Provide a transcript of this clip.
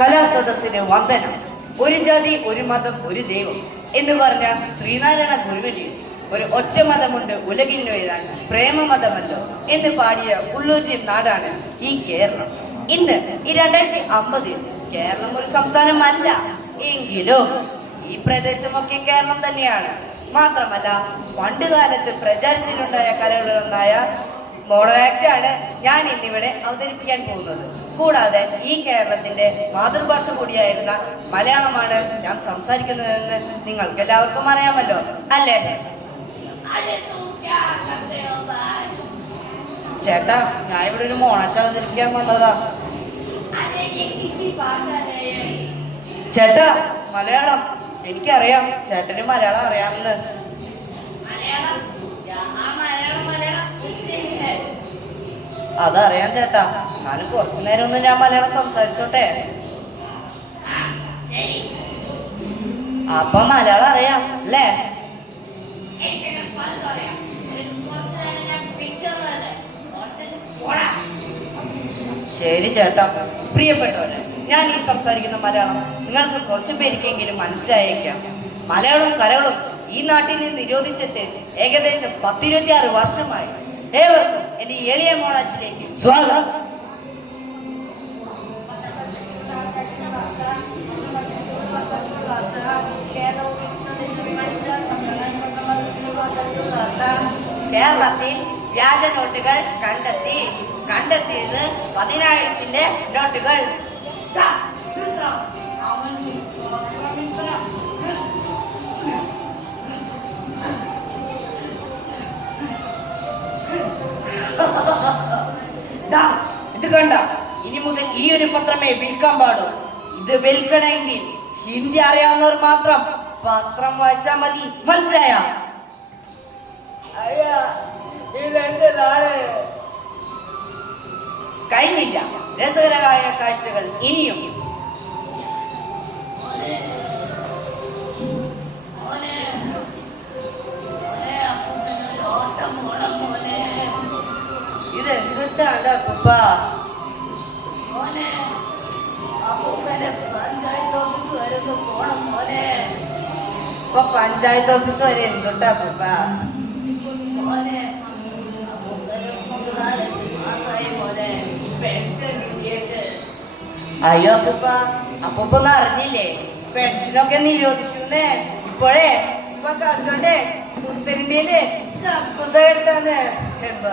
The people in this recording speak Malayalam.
കലാസദസ്സിന് വന്ദനം. ഒരു ജാതി ഒരു മതം ഒരു ദൈവം എന്ന് പറഞ്ഞ ശ്രീനാരായണ ഗുരുവിന്റെയും ഒരു ഒറ്റ മതമുണ്ട് ഉലകിന് വീഴാൻ പ്രേമമതമല്ലോ എന്ന് പാടിയ ഉള്ളൂരിന്റെ നാടാണ് ഈ കേരളം. ഇന്ന് ഈ 2050 കേരളം ഒരു സംസ്ഥാനമല്ല എങ്കിലും ഈ പ്രദേശമൊക്കെ കേരളം തന്നെയാണ്. മാത്രമല്ല പണ്ട് കാലത്ത് പ്രചാരത്തിലുണ്ടായ കലകളിലൊന്നായ മോണോ ആക്ടാണ് ഞാൻ ഇന്നിവിടെ അവതരിപ്പിക്കാൻ പോകുന്നത്. കൂടാതെ ഈ കേരളത്തിന്റെ മാതൃഭാഷ കൂടിയായിരുന്ന മലയാളമാണ് ഞാൻ സംസാരിക്കുന്നതെന്ന് നിങ്ങൾക്ക് എല്ലാവർക്കും അറിയാമല്ലോ അല്ലേ? ചേട്ടാ, ഞാൻ ഇവിടെ ഒരു മോണാക്ട് അവതരിപ്പിക്കാൻ വന്നതാ. ചേട്ടാ, മലയാളം എനിക്കറിയാം. ചേട്ടന് മലയാളം അറിയാമെന്ന്. അതറിയാം ചേട്ടാ. എന്നാലും കുറച്ചു നേരം ഒന്ന് ഞാൻ മലയാളം സംസാരിച്ചോട്ടെ. അപ്പൊ മലയാളം അറിയാം അല്ലേ? ശരി ചേട്ടാ. പ്രിയപ്പെട്ടവരെ, ഞാൻ ഈ സംസാരിക്കുന്ന മലയാളം നിങ്ങൾക്ക് കുറച്ചു പേർക്കെങ്കിലും മനസ്സിലായേക്കാം. മലയാളം കലകളും ഈ നാട്ടിൽ നിന്ന് നിരോധിച്ചിട്ട് ഏകദേശം 10-26 വർഷമായി. ഏവർക്കും എന്റെ എളിയ മോണാക്ടിലേക്ക് സ്വാഗതം. കേരളത്തിൽ വ്യാജ നോട്ടുകൾ കണ്ടെത്തിയത് 10,000-ന്റെ നോട്ടുകൾ. ഇത് കണ്ട, ഇനി മുതൽ ഈ ഒരു പത്രമേ വിൽക്കാൻ പാടൂ. ഇത് വിൽക്കണമെങ്കിൽ ഹിന്ദി അറിയാവുന്നവർ മാത്രം പത്രം വായിച്ചാൽ മതി. മനസ്സിലായ? കഴിഞ്ഞില്ല, രസകരമായ കാഴ്ചകൾ ഇനിയും. ഇത് എന്തിട്ടാണ്ട കുപ്പ? ഇപ്പൊ പഞ്ചായത്ത് ഓഫീസ് വരെ എന്തുട്ടാ കുപ്പ? അയ്യോ അപ്പൂപ്പ, അപ്പൂപ്പ ഒന്നും അറിഞ്ഞില്ലേ? പെൻഷനൊക്കെ നിരോധിച്ചിരുന്നേ. ഇപ്പോഴേ ഇപ്പൊ കാശോണ്ടേ ഉത്തരേന്ത്യയില് കക്കൂസ എടുത്താന്ന്. എന്താ